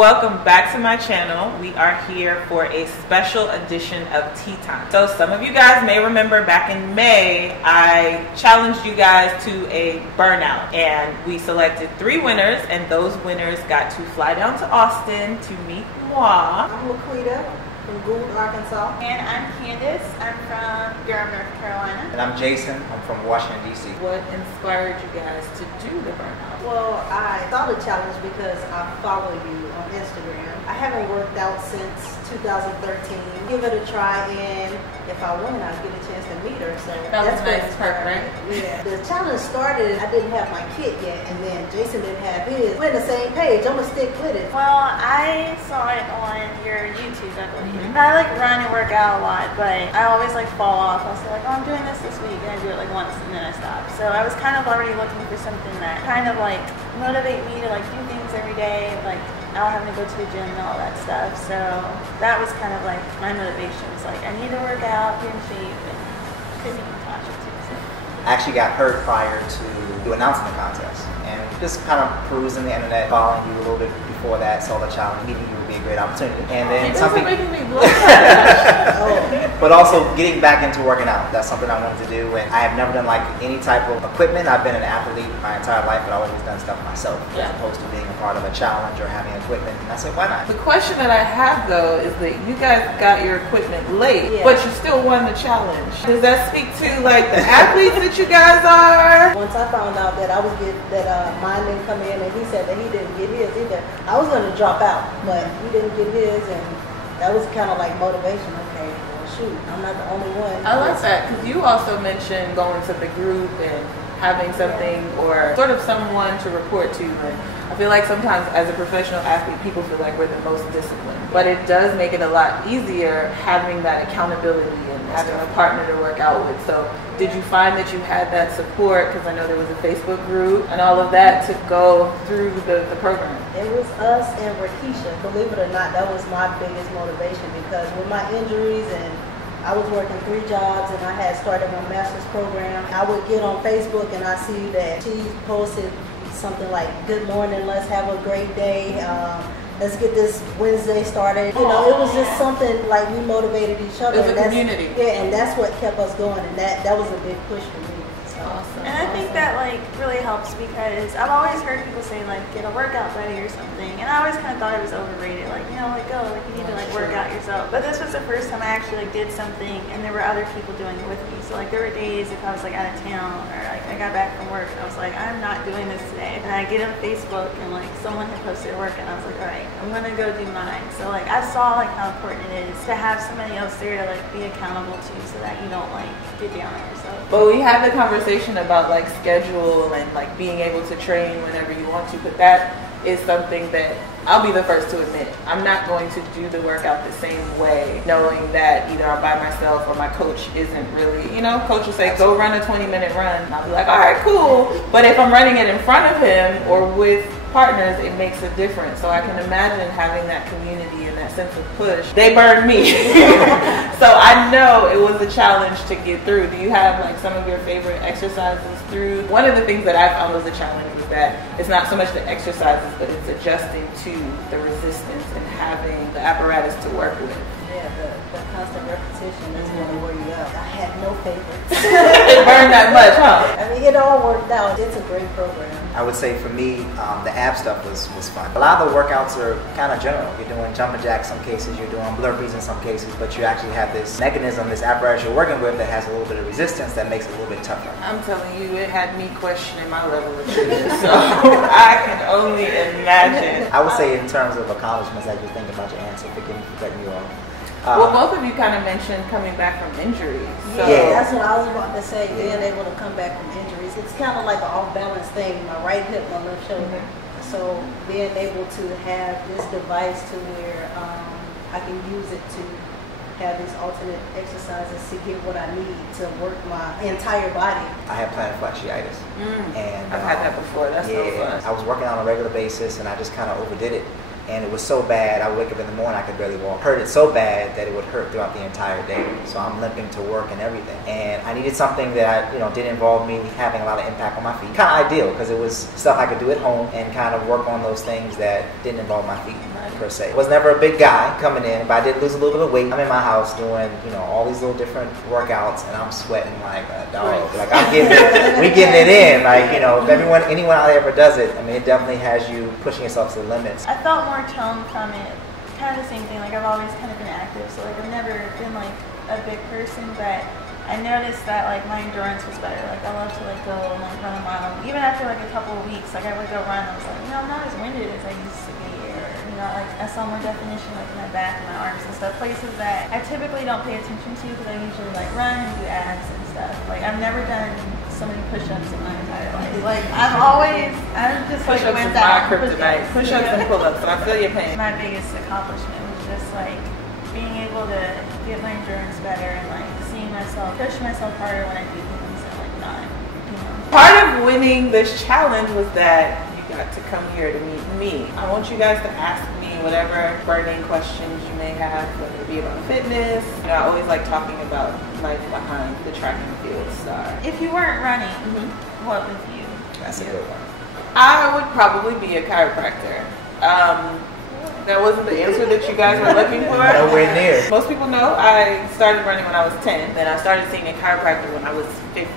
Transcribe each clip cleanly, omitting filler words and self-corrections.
welcome back to my channel. We are here for a special edition of Tea Time. So some of you guys may remember back in May, I challenged you guys to a burnout, and we selected 3 winners, and those winners got to fly down to Austin to meet moi. I'm LaQuita from Gwee, Arkansas. And I'm Candace. I'm from Durham, North Carolina. And I'm Jason. I'm from Washington, D.C. What inspired you guys to do the burnout? Well, I saw the challenge because I follow you on Instagram. I haven't worked out since 2013. Give it a try, and if I win, I'll get a chance to meet her. So that was that's a nice perk, right? Yeah. The challenge started, I didn't have my kit yet, and then Jason didn't have his. We're on the same page. I'm going to stick with it. Well, I saw it on your YouTube, I believe. I like run and work out a lot, but I always like fall off. I'll say like, oh, I'm doing this week, and I do it like once, and then I stop. So I was kind of already looking for something that kind of like motivate me to like do things every day, like not having to go to the gym and all that stuff. So that was kind of like my motivation. Was like, I need to work out, get in shape, and could meet Natasha too. So. I actually got hurt prior to announcing the contest, and just kind of perusing the internet, following you a little bit before that, saw the challenge. Meeting you would be a great opportunity. And then something making me blow. But also getting back into working out. That's something I wanted to do, and I have never done like any type of equipment. I've been an athlete my entire life, but I've always done stuff myself, as opposed to being a part of a challenge or having equipment. And I said, why not? The question that I have though is that you guys got your equipment late, but you still won the challenge. Does that speak to like the athletes that you guys are? Once I found out that I was mine didn't come in, and he said that he didn't get his either, I was going to drop out, but he didn't get his, and that was kind of like motivation. Okay, well, shoot, I'm not the only one. I like that, because you also mentioned going to the group and having something or sort of someone to report to. And I feel like sometimes as a professional athlete, people feel like we're the most disciplined, but it does make it a lot easier having that accountability and having a partner to work out with. So did you find that you had that support? Because I know there was a Facebook group and all of that to go through the program. It was us and Rakisha. Believe it or not, that was my biggest motivation, because with my injuries, and I was working 3 jobs, and I had started my master's program. I would get on Facebook and I see that she posted something like, good morning, let's have a great day. Let's get this Wednesday started. You know, it was just something like we motivated each other. It was a community. Yeah, and that's what kept us going, and that was a big push for me. Awesome. And I think that like really helps, because I've always heard people say like get a workout buddy or something, and I always kind of thought it was overrated. Like, you know, like like you need to like work out yourself. But this was the first time I actually like did something, and there were other people doing it with me. So like there were days if I was like out of town, or like I got back from work and I was like, I'm not doing this today, and I get on Facebook and like someone had posted work, and I was like, all right, I'm gonna go do mine. So like I saw like how important it is to have somebody else there to like be accountable to, so that you don't like get down on yourself. But we had the conversation about like schedule and like being able to train whenever you want to, but that is something that I'll be the first to admit. I'm not going to do the workout the same way, knowing that either I'm by myself or my coach isn't really, you know, coach will say, go run a 20-minute run. And I'll be like, all right, cool. But if I'm running it in front of him or with partners, it makes a difference. So I can imagine having that community and that sense of push. They burned me. So I know it was a challenge to get through. Do you have like some of your favorite exercises through? One of the things that I found was a challenge was that it's not so much the exercises, but it's adjusting to the resistance and having the apparatus to work with. Yeah, the constant repetition is going to wear you out. I had no favorites. It burned that much, huh? I mean, it all worked out. It's a great program. I would say for me, the ab stuff was fun. A lot of the workouts are kind of general. You're doing jumping jacks in some cases, you're doing burpees in some cases, but you actually have this mechanism, this apparatus you're working with that has a little bit of resistance that makes it a little bit tougher. I'm telling you, it had me questioning my level of fitness, so I can only imagine. I would say in terms of accomplishments, as you think about your answer, forgive me for cutting you off. Well, both of you kind of mentioned coming back from injuries. So. Yeah, that's what I was about to say, being able to come back from injuries. It's kind of like an off-balance thing, my right hip, my left shoulder. So being able to have this device to where I can use it to have these alternate exercises to get what I need to work my entire body. I have plantar fasciitis. And I've had that before. That's no fun. I was working on a regular basis, and I just kind of overdid it. and it was so bad, I would wake up in the morning, I could barely walk. Hurt it so bad that it would hurt throughout the entire day. So I'm limping to work and everything. And I needed something that didn't involve me having a lot of impact on my feet. Kind of ideal, because it was stuff I could do at home and kind of work on those things that didn't involve my feet per se. I was never a big guy coming in, but I did lose a little bit of weight. I'm in my house doing, all these little different workouts, and I'm sweating like a dog. Like I'm getting it, we getting it in. Like, if anyone out there ever does it, I mean, it definitely has you pushing yourself to the limits. I felt more tone from it. Kind of the same thing. Like I've always kind of been active, so like I've never been like a big person, but I noticed that like my endurance was better. Like I love to like go and like run a mile. Even after like a couple of weeks, like I would go run. I was like, I'm not as winded as I used to be, or like I saw more definition like in my back and my arms and stuff. Places that I typically don't pay attention to because I usually like run and do abs and stuff. Like I've never done so many push-ups in my entire life. Like I'm just like push-ups went is down. my kryptonite. Push-ups and pull-ups. So I feel your pain. My biggest accomplishment was just like being able to get my endurance better and like seeing myself, push myself harder when I do things and like not, Part of winning this challenge was that you got to come here to meet me. I want you guys to ask me whatever burning questions you may have, whether it be about fitness. I always like talking about life behind the track and field star. If you weren't running, what would you? That's a good one. I would probably be a chiropractor. That wasn't the answer that you guys were looking for. Nowhere near. Most people know I started running when I was 10. Then I started seeing a chiropractor when I was 15.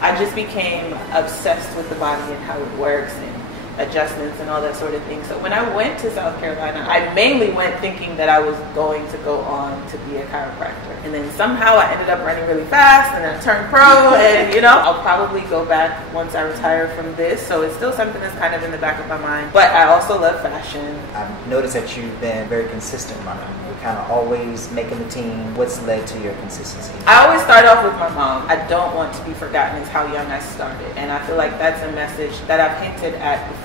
I just became obsessed with the body and how it works and adjustments and all that sort of thing. So when I went to South Carolina, I mainly went thinking that I was going to go on to be a chiropractor. And then somehow I ended up running really fast and I turned pro and I'll probably go back once I retire from this. So it's still something that's kind of in the back of my mind. But I also love fashion. I've noticed that you've been very consistent running. You're kind of always making the team. What's led to your consistency? I always start off with my mom. I don't want to be forgotten as how young I started. And I feel like that's a message that I've hinted at before.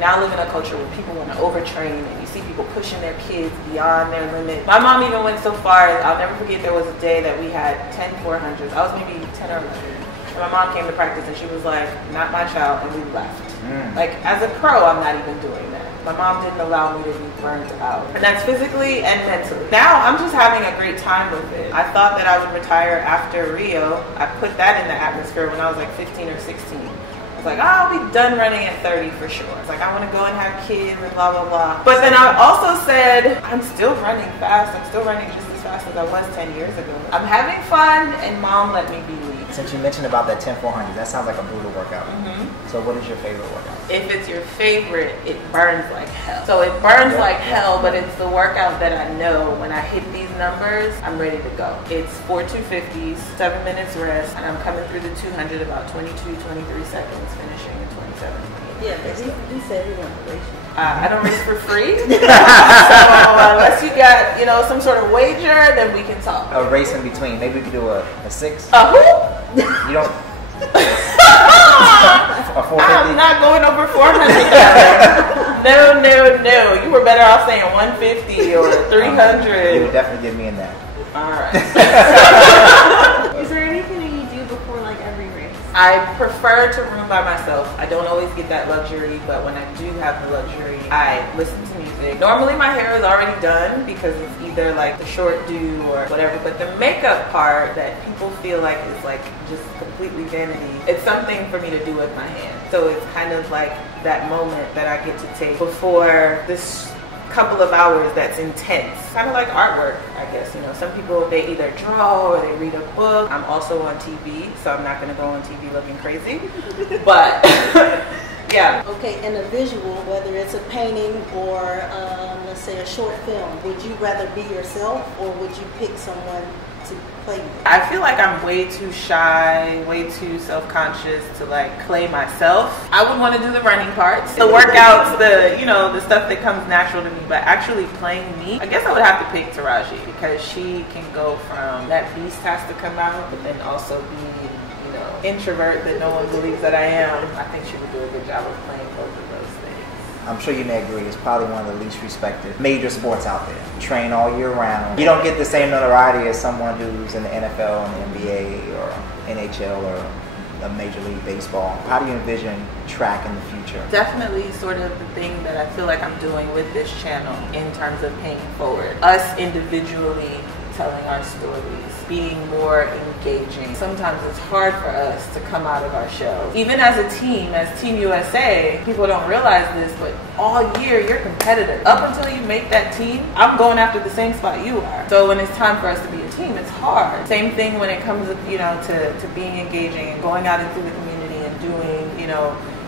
Now I live in a culture where people want to overtrain and you see people pushing their kids beyond their limit. My mom even went so far, I'll never forget, there was a day that we had 10 400s. I was maybe 10 or 11. And my mom came to practice and she was like, not my child, and we left. Like as a pro, I'm not even doing that. My mom didn't allow me to be burnt out. And that's physically and mentally. Now I'm just having a great time with it. I thought that I would retire after Rio. I put that in the atmosphere when I was like 15 or 16. I was like, I'll be done running at 30 for sure. It's like, I want to go and have kids and blah, blah, blah. But then I also said, I'm still running fast. I'm still running just as fast as I was 10 years ago. I'm having fun and mom let me be me. Since you mentioned about that 10 400, that sounds like a brutal workout. So what is your favorite workout? If it's your favorite, it burns like hell. So it burns like hell, but it's the workout that I know when I hit these numbers, I'm ready to go. It's 4 250s, 7 minutes rest, and I'm coming through the 200 about 22, 23 seconds, finishing in 27. Yeah, he said he wanted to race you. I don't race for free. So unless you got, some sort of wager, then we can talk. A race in between. Maybe we could do a 6. A who? You don't. A 450? I'm not going over 400. No. You were better off saying 150 or 300. You would definitely get me in that. All right. Is there anything that you do before like every race? I prefer to run by myself. I don't always get that luxury, but when I do have the luxury, I listen to music. Normally my hair is already done because it's either like the short do or whatever, but the makeup part that people feel like is like just completely vanity, it's something for me to do with my hands. So it's kind of like that moment that I get to take before this couple of hours that's intense. Kind of like artwork, I guess. Some people, they either draw or they read a book. I'm also on TV, so I'm not going to go on TV looking crazy. But yeah. Okay, and a visual, whether it's a painting or let's say a short film, would you rather be yourself or would you pick someone to play with? I feel like I'm way too shy, way too self-conscious to like play myself. I would want to do the running parts, the workouts, the stuff that comes natural to me, but actually playing me, I guess I would have to pick Taraji because she can go from that beast has to come out, but then also be introvert that no one believes that I am. I think she would do a good job of playing both of those things. I'm sure you may agree, it's probably one of the least respected major sports out there. You train all year round. You don't get the same notoriety as someone who's in the NFL and the NBA or NHL or of Major League Baseball. How do you envision track in the future? Definitely sort of the thing that I feel like I'm doing with this channel in terms of paying forward. Us individually telling our stories, being more engaging. Sometimes it's hard for us to come out of our show. Even as a team, as Team USA, people don't realize this, but all year you're competitive. Up until you make that team, I'm going after the same spot you are. So when it's time for us to be a team, it's hard. Same thing when it comes, to being engaging and going out into the community and doing,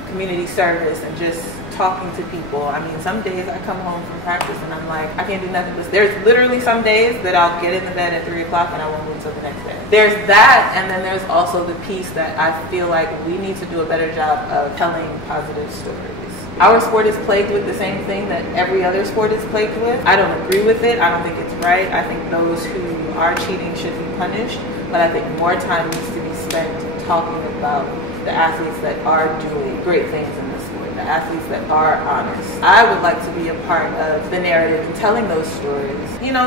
community service and just talking to people. I mean, some days I come home from practice and I'm like, I can't do nothing but there's literally some days that I'll get in the bed at 3 o'clock and I won't move until the next day. There's that, and then there's also the piece that I feel like we need to do a better job of telling positive stories. Our sport is plagued with the same thing that every other sport is plagued with. I don't agree with it. I don't think it's right. I think those who are cheating should be punished, but I think more time needs to be spent talking about the athletes that are doing great things in the sport, the athletes that are honest. I would like to be a part of the narrative and telling those stories.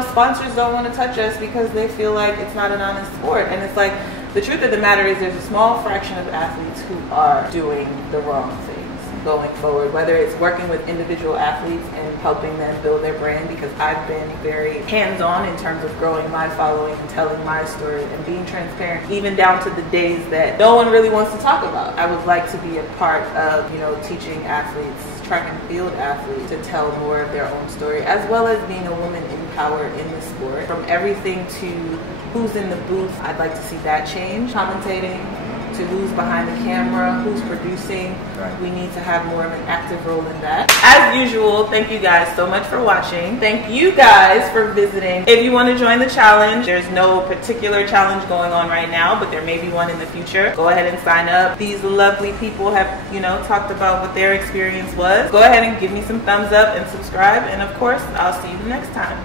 Sponsors don't want to touch us because they feel like it's not an honest sport. And it's like, the truth of the matter is there's a small fraction of athletes who are doing the wrong things going forward, whether it's working with individual athletes and helping them build their brand, because I've been very hands-on in terms of growing my following and telling my story and being transparent, even down to the days that no one really wants to talk about. I would like to be a part of, teaching athletes, track and field athletes, to tell more of their own story, as well as being a woman in power in the sport. From everything to who's in the booth, I'd like to see that change. Commentating, to who's behind the camera, who's producing. Right. We need to have more of an active role in that. As usual, thank you guys so much for watching. Thank you guys for visiting. If you want to join the challenge, there's no particular challenge going on right now, but there may be one in the future. Go ahead and sign up. These lovely people have, talked about what their experience was. Go ahead and give me some thumbs up and subscribe. And of course, I'll see you next time.